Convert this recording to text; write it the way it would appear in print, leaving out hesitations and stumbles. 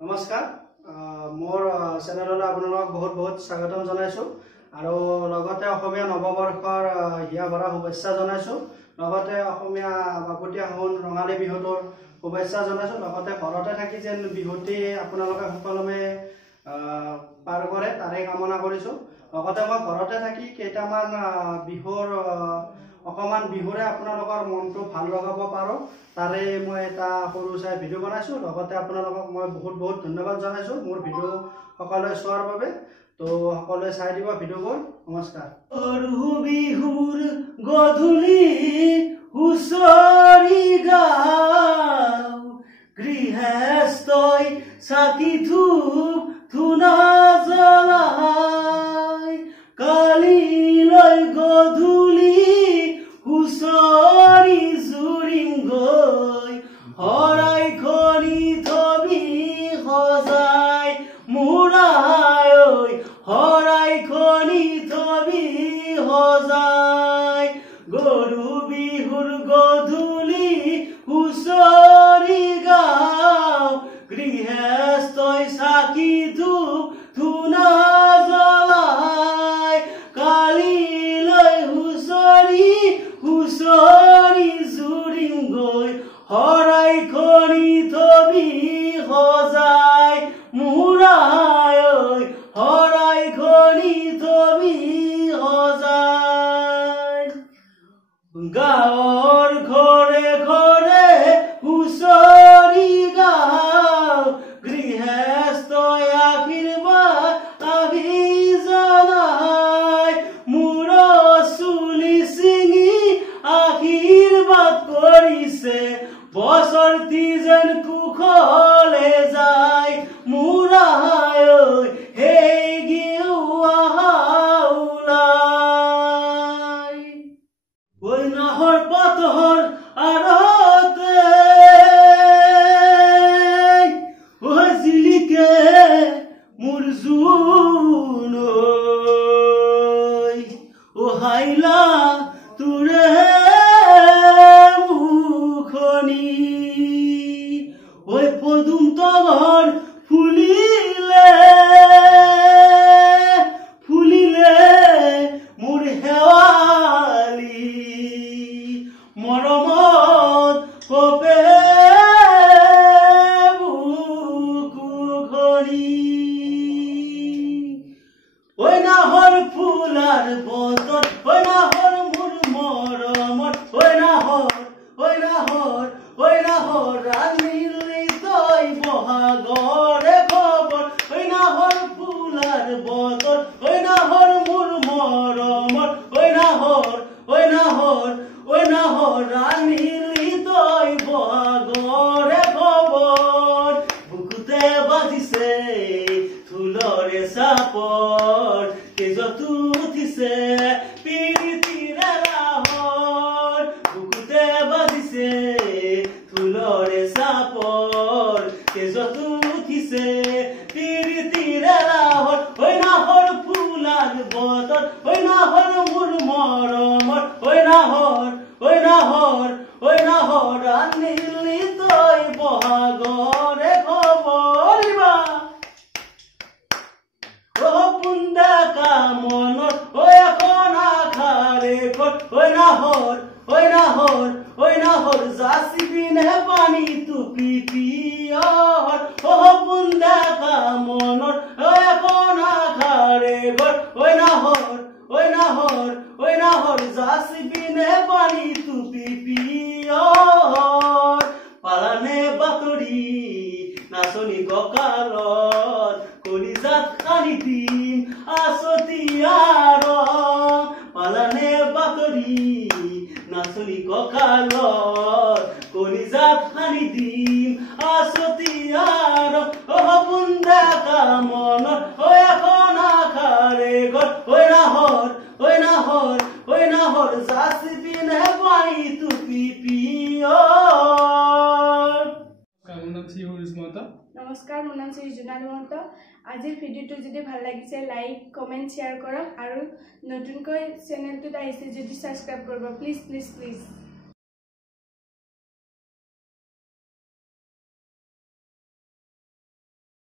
নমস্কাৰ মোৰ চেনেললৈ আপোনালোকক বহুত বহুত স্বাগতম জনাইছো আৰু লগতে অসমীয়া নৱবৰ্ষৰ হিয়া ভৰা শুভেচ্ছা জনাইছো লগতে অসমীয়া বাপুতিয়া হুন ৰঙালী বিহুৰ শুভেচ্ছা জনাইছো লগতে ঘৰতে থাকি যেন বিহুটি আপোনালোকে সকলোৱে পাৰ কৰে তাৰে কামনা কৰিছো লগতে মই ঘৰতে থাকি কেইটামান বিহুৰ অকমান বিহুৰে আপোনালোকৰ মনটো ভাল লগাব পাৰো তাৰে মই এটা সৰু চাই ভিডিও বনাইছো লগতে আপোনালোকক মই বহুত বহুত ধন্যবাদ জনাইছো মোৰ ভিডিও সকলোৱে চোৱাৰ বাবে তো সকলোৱে চাই দিব ভিডিওবোৰ নমস্কাৰ সৰু বিহুৰ গধূলি হুঁচৰি গাওঁ গৃহস্থই চাকি ধূপ ধূনা জ্বলাই কালিলৈ গধূলি হুঁচৰি জুৰিম গৈ শৰাই খনি থবি সজাই মূৰাই শৰাই খনি থবি সজাই গৰু বিহুৰ গধূলি হুঁচৰি গাওঁ গৃহস্থই চাকি ধূপ ধূনা জ্বলাই কালিলৈ হুঁচৰি জুৰিম গৈ শৰাই খনি থবি সজাই মূৰাই শৰাই খনি থবি সজাই গাঁৱৰ ঘৰে ঘৰে হুঁচৰি গাওঁ গৃহস্থই আশীৰ্বাদ আহি জনাই মূৰ চুলি ছিঙি আশীৰ্বাদ কৰিছে বছৰটি যেন কুশলে যায় মূৰাই সেই গেৰুৱা ওলাই ঐ নাহৰ পাতৰ আৰতে ঐ জিলিকে মোৰ জোন ঐ হাইলা তোৰে মুখনি ঐ পদুম তগৰ ফুলিলে মোৰ হেৱালি মৰমত কপে বুকু খনি ঐ নাহৰ ফুলাৰ বতত ঐ নাহৰ মোৰ মৰমত ঐ নাহৰ ৰাণীলি তই বহাগৰে খবৰ ঐ নাহৰ ফুলাৰ বতত ঐ নাহৰ মোৰ মৰমত ঐ নাহৰ ৰাণীলি তই বহাগৰে খবৰ বুকুতে বাজিছে ঢোলৰে চাপৰ তেজতো উঠিছে পিৰিতিৰে ৰাহৰ বুকুতে বাজিছে ঢোলৰে চাপৰ তেজতো উঠিছে পিৰিতিৰে ৰাহৰ ঐ নাহৰ ফুলাৰ বতত ঐ নাহৰ মোৰ মৰমত ঐ নাহৰ ৰাণীলি তই বহাগৰে খবৰ পুন্দা কামনত ঐ এখন আখাৰে ঘৰ ঐ নাহৰ জাচি পিনে পানী টুপি পিয়ৰ পুন্দা কামনত ঐ এখন আখাৰে ঘৰ ঐ নাহৰ জাচি পিনে পানী টুপি পিয়ৰ পালানে বাতৰি নাচনি কঁকালত কলিজাত কালি দিম আছতিয়াৰ পালানে বাতৰি নাচনি কঁকালত কলিজাত কালি দিম আছতিয়াৰ বুন্দা কামনত ঐ এখন আখাৰে ঘৰ ঐ নাহৰ জাচি পিনে পানী টুপি পিয়ৰ নমস্কাৰ মোৰ নাম শ্ৰী জোনালী মহন্ত আজিৰ ভিডিঅ'টো যদি ভাল লাগিছে লাইক কমেণ্ট শ্বেয়াৰ কৰক আৰু নতুনকৈ চেনেলটোত আহিছে যদি ছাবস্ক্ৰাইব কৰিব প্লিজ